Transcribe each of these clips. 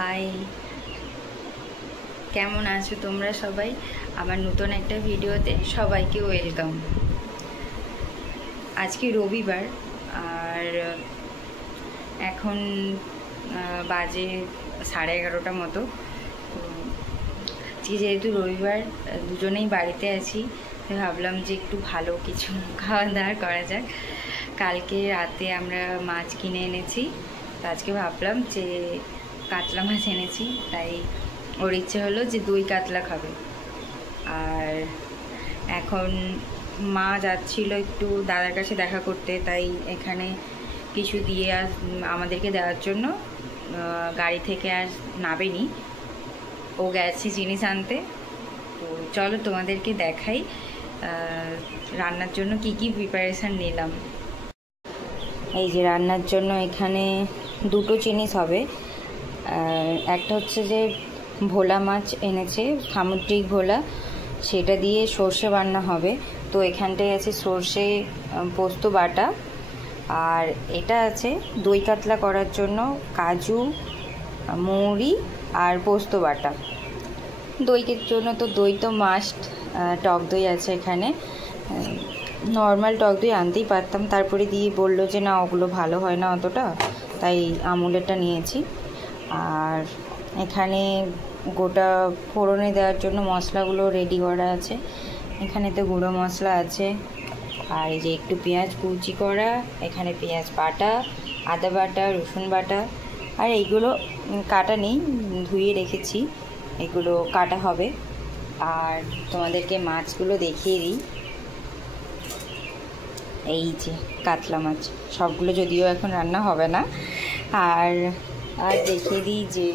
High, কেমন আছো তোমরা সবাই? আমার নতুন একটা ভিডিওতে সবাইকে ওয়েলকাম। আজকে রবিবার আর এখন বাজে 11:30 মতো। আজকে যেহেতু রবিবার, দুজনেই বাড়িতে আছি, ভাবলাম যে একটু ভালো কিছু খাওয়া দাওয়া করা যাক। কালকে রাতে আমরা মাছ কিনে এনেছি, তো আজকে ভাবলাম যে কাতলা মাছ এনেছি, তাই ওর ইচ্ছে হলো যে দই কাতলা খাবে। আর এখন মা যাচ্ছিল একটু দাদার কাছে দেখা করতে, তাই এখানে কিছু দিয়ে আমাদেরকে দেওয়ার জন্য গাড়ি থেকে আর নামেনি, ও গেছে জিনিস আনতে। তো চলো তোমাদেরকে দেখাই রান্নার জন্য কি কি প্রিপারেশান নিলাম। এই যে রান্নার জন্য এখানে দুটো জিনিস হবে। একটা হচ্ছে যে ভোলা মাছ এনেছে, সামুদ্রিক ভোলা, সেটা দিয়ে সর্ষে রান্না হবে। তো এখানটায় আছে সর্ষে পোস্ত বাটা, আর এটা আছে দই কাতলা করার জন্য কাজু, মৌরি আর পোস্ত বাটা। দইয়ের জন্য তো দই তো মাস্ট, টক দই আছে এখানে। নর্মাল টক দই আনতেই পারতাম, তারপরে দিয়ে বললো যে না, ওগুলো ভালো হয় না অতটা, তাই আমুলেরটা নিয়েছি। আর এখানে গোটা ফোড়নে দেওয়ার জন্য মশলাগুলো রেডি করা আছে। এখানে তো গুঁড়ো মশলা আছে, আর এই যে একটু পেঁয়াজ কুচি করা, এখানে পেঁয়াজ বাটা, আদা বাটা, রসুন বাটা, আর এইগুলো কাটা নেই, ধুয়ে রেখেছি, এগুলো কাটা হবে। আর তোমাদেরকে মাছগুলো দেখিয়ে দিই। এই যে কাতলা মাছ, সবগুলো যদিও এখন রান্না হবে না। আর আর দেখিয়ে দিই যে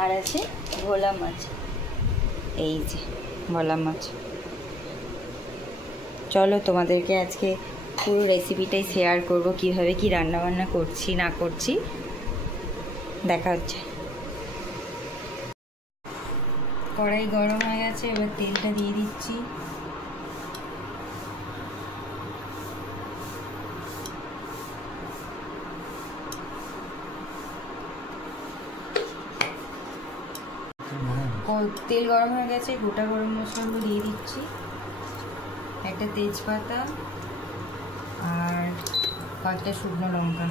আর আছে ভোলা মাছ, এই যে ভোলা মাছ। চলো তোমাদেরকে আজকে পুরো রেসিপিটাই শেয়ার করব, কিভাবে কি রান্না বান্না করছি না করছি, দেখা হচ্ছে। কড়াই গরম হয়ে গেছে, এবার তেলটা দিয়ে দিচ্ছি। তেল গরম হয়ে গেছে, গোটা গরম মশলাগুলো দিয়ে দিচ্ছি, একটা তেজপাতা আর কয়েকটা শুকনো লঙ্কা।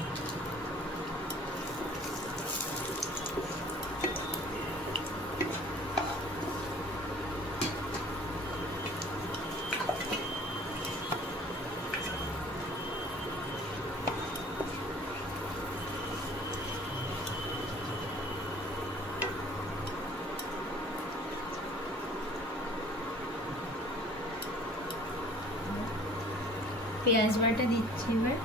পেঁয়াজ বাটা দিচ্ছি এবার।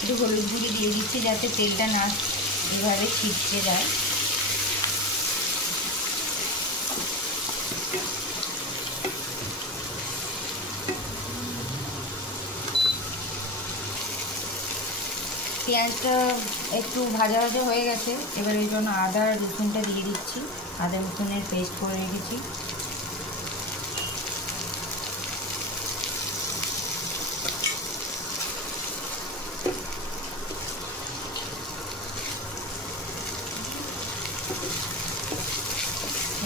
একটু হলুদ গুঁড়ি দিয়ে দিচ্ছি, যাতে তেলটা না এভাবে ছিটকে যায়। পেঁয়াজটা একটু ভাজা ভাজা হয়ে গেছে, এবার ওই জন্য আদা আর রসুনটা দিয়ে দিচ্ছি, আদা রসুনের পেস্ট করে রেখেছি।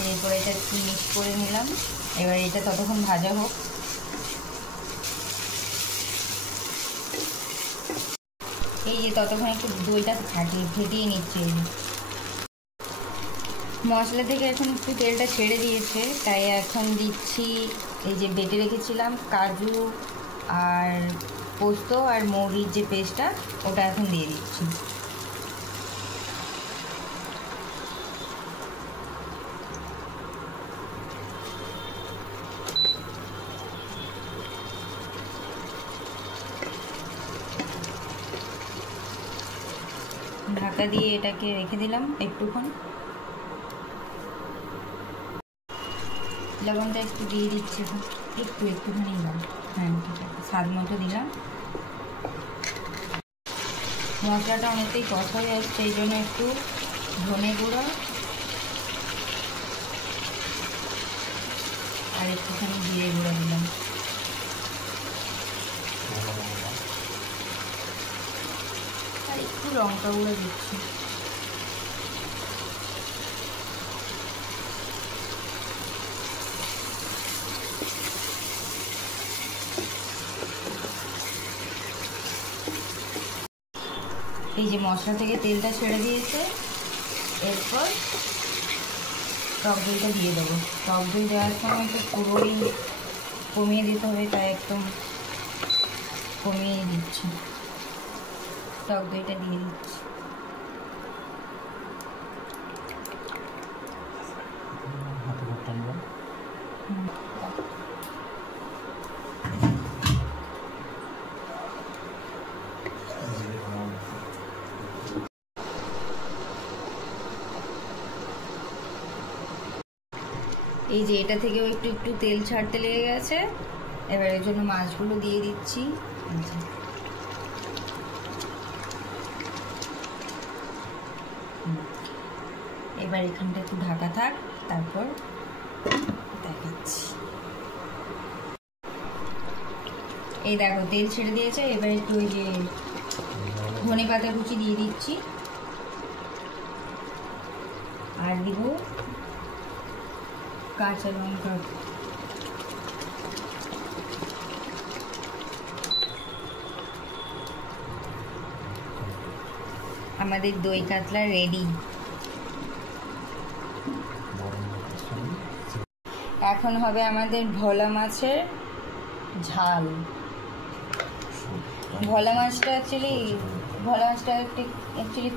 এরপরে এটা একটু মিক্স করে নিলাম, এবার এটা ততক্ষণ ভাজা হোক। এই যে ততক্ষণ একটু দইটা ফেটিয়ে নিচ্ছে। মশলা থেকে এখন একটু তেলটা ছেড়ে দিয়েছে, তাই এখন দিচ্ছি এই যে বেটে রেখেছিলাম কাজু আর পোস্ত আর মৌরির যে পেস্টটা, ওটা এখন দিয়ে দিচ্ছি। ঢাকা দিয়ে এটাকে রেখে দিলাম একটুক্ষণ। লবণটা একটু দিয়ে দিচ্ছি, একটুখানি দিলাম, হ্যাঁ ঠিক আছে, স্বাদ মতো দিলাম। মশলাটা অনেকটাই কষা হয়ে আসছে, এই জন্য একটু ধনে গুঁড়ো আর একটুখানি জিরে গুঁড়ো দিলাম। আর একটু লঙ্কা গুঁড়ো দিচ্ছি। এই যে মশলা থেকে তেলটা ছেড়ে দিয়েছে, এরপর টক দইটা দিয়ে দেবো। টক দই দেওয়ার সময় তো পুরোই কমিয়ে দিতে হবে, তাই একদম কমিয়ে দিচ্ছি। টক দইটা দিয়ে দিচ্ছি। এই যে এটা থেকেও একটু একটু তেল ছাড়তে লেগে গেছে, এবার এর জন্য মাছগুলো দিয়ে দিচ্ছি। এবার এখানটা একটু ঢাকা থাক, তারপর দেখাচ্ছি। এই দেখো তেল ছেড়ে দিয়েছে, এবার একটু ওই যে ধনে পাতা কুচি দিয়ে দিচ্ছি, আর দিব কাঁচা লঙ্কা। আমাদের দই কাতলা রেডি। এখন হবে আমাদের ভোলা মাছের ঝাল। ভোলা মাছটা অ্যাকচুয়ালি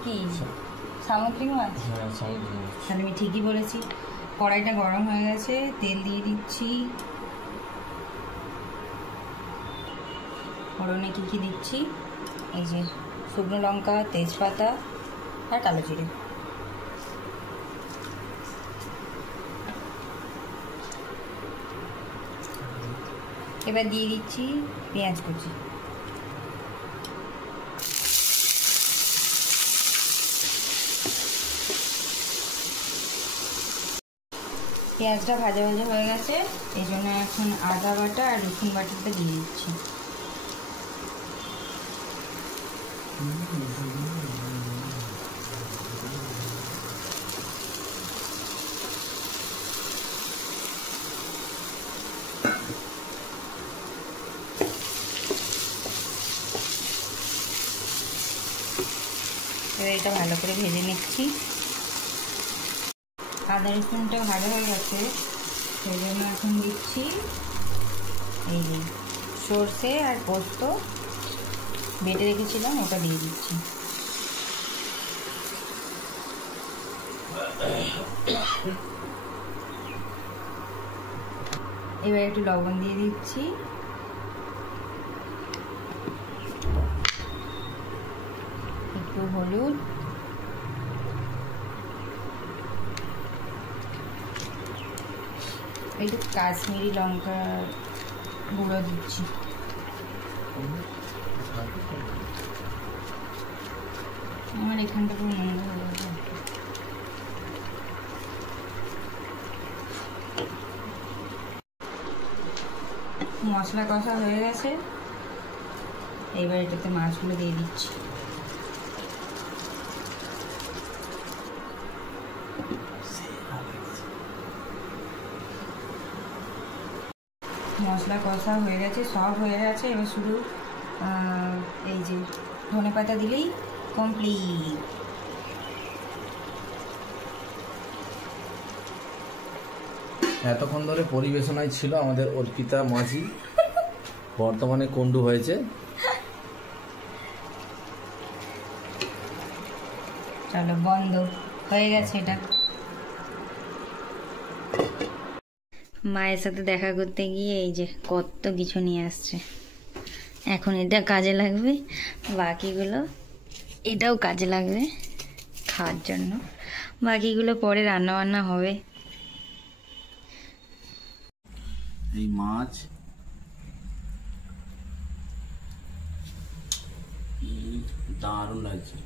কি সামুদ্রিক মাছ? তাহলে আমি ঠিকই বলেছি। কড়াইটা গরম হয়ে গেছে, তেল দিয়ে দিচ্ছি। ফোড়নে কী কী দিচ্ছি, এই যে শুকনো লঙ্কা, তেজপাতা আর কালো জিরে। এবার দিয়ে দিচ্ছি পেঁয়াজ কুচি। পেঁয়াজটা ভাজা ভাজা হয়ে গেছে, এই জন্য এখন আদা বাটা আর রসুন বাটাটা দিয়ে দিচ্ছি। এবার এটা ভালো করে ভেজে নিচ্ছি। আদা রসুনটা ভালো হয়ে গেছে, সেই জন্য এখন দিচ্ছি এই যে সর্ষে আর পোস্ত বেটে রেখেছিলাম, ওটা দিয়ে দিচ্ছি। এবার একটু লবণ দিয়ে দিচ্ছি, একটু হলুদ, একটু কাশ্মীরি লঙ্কা গুঁড়ো দিচ্ছি। আমার এখানটা পুরো নোংরা হয়ে গেছে। মশলা কষা হয়ে গেছে, এইবার এটাতে মাছগুলো দিয়ে দিচ্ছি। মশলা কষা হয়ে গেছে, সব হয়ে গেছে, এবার শুধু এই যে ধনেপাতা দিলেই কমপ্লিট। এতক্ষণ ধরে পরিবেশনায় ছিল আমাদের অর্পিতা মাঝি, বর্তমানে কন্ডু হয়েছে। চলো বন্ধ হয়ে গেছে। এটা মায়ের সাথে দেখা করতে গিয়ে এই যে কত কিছু নিয়ে আসছে, এখন এটা কাজে লাগবে, বাকিগুলো এটাও কাজে লাগবে খাওয়ার জন্য, বাকিগুলো পরে রান্না বান্না হবে। এই মাছ দারুণ লাগছে।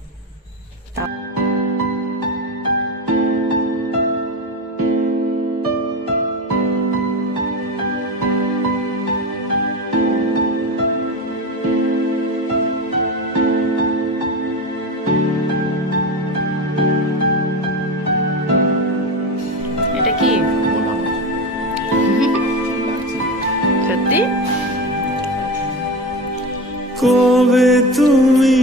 এটা কি সত্যি? কবে তুমি